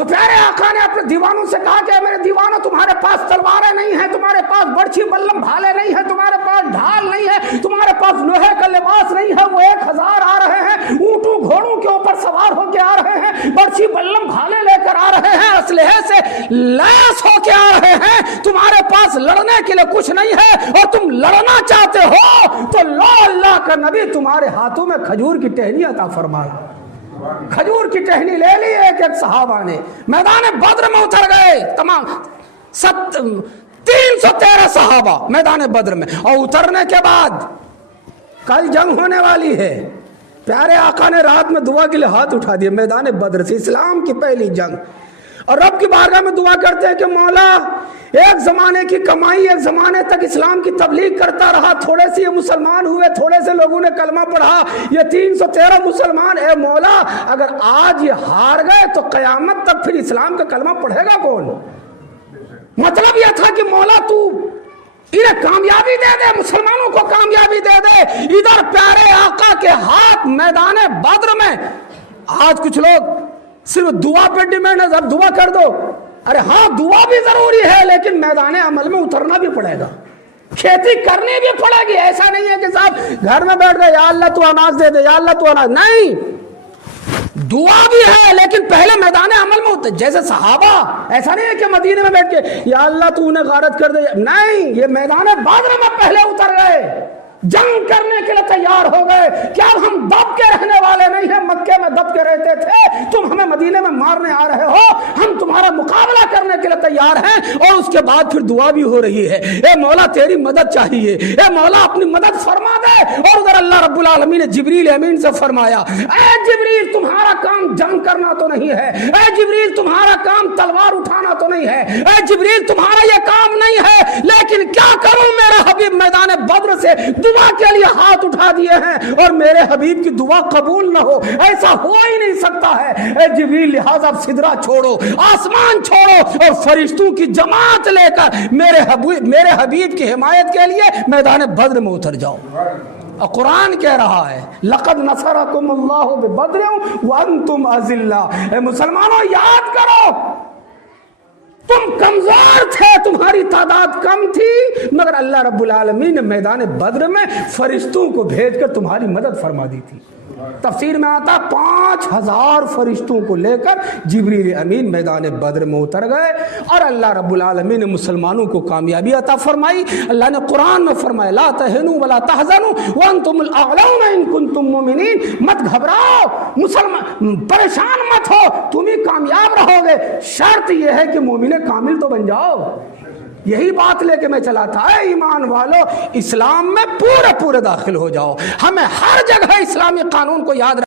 تو پیارے آقا نے اپنے دیوانوں سے کہا کہ میرے دیوانوں تمہارے پاس تلواریں نہیں ہیں, تمہارے پاس برچھی بلم بھالے نہیں ہیں, تمہارے پاس ڈھال نہیں ہے, تمہارے پاس لوہے کا لباس نہیں ہے. وہ 1000 آ رہے ہیں, اونٹوں گھوڑوں کے اوپر سوار ہو کے آ رہے ہیں, برچھی بلم بھالے لے کر آ رہے ہیں, اسلحے سے لیس ہو کے آ رہے ہیں. تمہارے پاس لڑنے کے لیے کچھ نہیں ہے اور تم لڑنا چاہتے ہو تو لو اللہ کا نبی تمہارے ہاتھوں میں کھجور کی ٹہنی عطا فرمائے. کھجور کی ٹہنی لے لی ایک صحابہ نے, میدان بدر میں اتر گئے. تمام 313 صحابہ میدان بدر میں, اور اترنے کے بعد کل جنگ ہونے والی ہے. پیارے آقا نے رات میں دعا کے لیے ہاتھ اٹھا دیے میدان بدر سے, اسلام کی پہلی جنگ, اور رب کی بارگاہ میں دعا کرتے ہیں کہ مولا ایک زمانے کی کمائی ایک زمانے تک اسلام کی تبلیغ کرتا رہا, تھوڑے سے یہ مسلمان ہوئے, تھوڑے سے لوگوں نے کلمہ پڑھا, یہ 313 مسلمان, اے مولا اگر آج یہ ہار گئے تو قیامت تک پھر اسلام کا کلمہ پڑھے گا کون؟ مطلب یہ تھا کہ مولا تو انہیں کامیابی دے دے, مسلمانوں کو کامیابی دے دے. ادھر پیارے آقا کے ہاتھ میدان بدر میں. آج کچھ لوگ صرف دعا پہ ڈیمانڈ ہے, اب دعا کر دو. ارے ہاں دعا بھی ضروری ہے, لیکن میدان عمل میں اترنا بھی پڑے گا, کھیتی کرنی بھی پڑے گی. ایسا نہیں ہے کہ صاحب گھر میں بیٹھ گئے یا اللہ تو اناج دے دے, یا اللہ تو اناج, نہیں, دعا بھی ہے لیکن پہلے میدان عمل میں اتر. جیسے صحابہ, ایسا نہیں ہے کہ مدینے میں بیٹھ کے یا اللہ تو انہیں غارت کر دے, نہیں, یہ میدان بدر میں پہلے اتر گئے, جنگ کرنے کے لیے تیار ہو گئے. کیا ہم دب کے رہنے والے نہیں ہیں؟ مکے میں دب کے رہتے تھے, تم ہمیں مدینے میں مارنے آ رہے ہو, ہم تمہارا مقابلہ کرنے کے لیے تیار ہیں. اور اس کے بعد پھر دعا بھی ہو رہی ہے, اے مولا تیری مدد چاہیے, اے مولا اپنی مدد فرما دے. اور ادھر اللہ رب العالمین نے جبریل امین سے فرمایا, اے جبریل تمہارا کام جنگ کرنا تو نہیں ہے, اے جبریل تمہارا کام تلوار اٹھانا تو نہیں ہے, اے جبریل تمہارا یہ کام نہیں ہے, لیکن کیا کروں میرا حبیب میدان بدر سے دعا کے لیے ہاتھ اٹھا دیے ہیں اور میرے حبیب کی دعا قبول نہ ہو, ایسا ہو ہی نہیں سکتا ہے. اے جبریل لہذا سدرا چھوڑو, آسمان چھوڑو, اور فرشتوں کی جماعت لے کر میرے حبیب کی حمایت کے لیے میدان بدر میں اتر جاؤ. اور قرآن کہہ رہا ہے لقد نصرکم اللہ ببدر وانتم اذلہ. اے مسلمانوں یاد کرو, تم کمزور تھے, تمہاری تعداد کم تھی, مگر اللہ رب العالمین نے میدان بدر میں فرشتوں کو بھیج کر تمہاری مدد فرما دی تھی. تفسیر میں آتا 5000 فرشتوں کو لے کر جبریل امین میدان بدر میں اتر گئے, اور اللہ رب العالمین نے مسلمانوں کو کامیابی عطا فرمائی. اللہ نے قرآن میں فرمایا لا تہنوا ولا تحزنوا وانتم الاعلون ان کنتم مؤمنین. مت گھبراؤ, مسلمان پریشان مت ہو, تم ہی کامیاب رہو گے, شرط یہ ہے کہ مومن کامل تو بن جاؤ. یہی بات لے کے میں چلا تھا, اے ایمان والو اسلام میں پورے داخل ہو جاؤ. ہمیں ہر جگہ اسلامی قانون کو یاد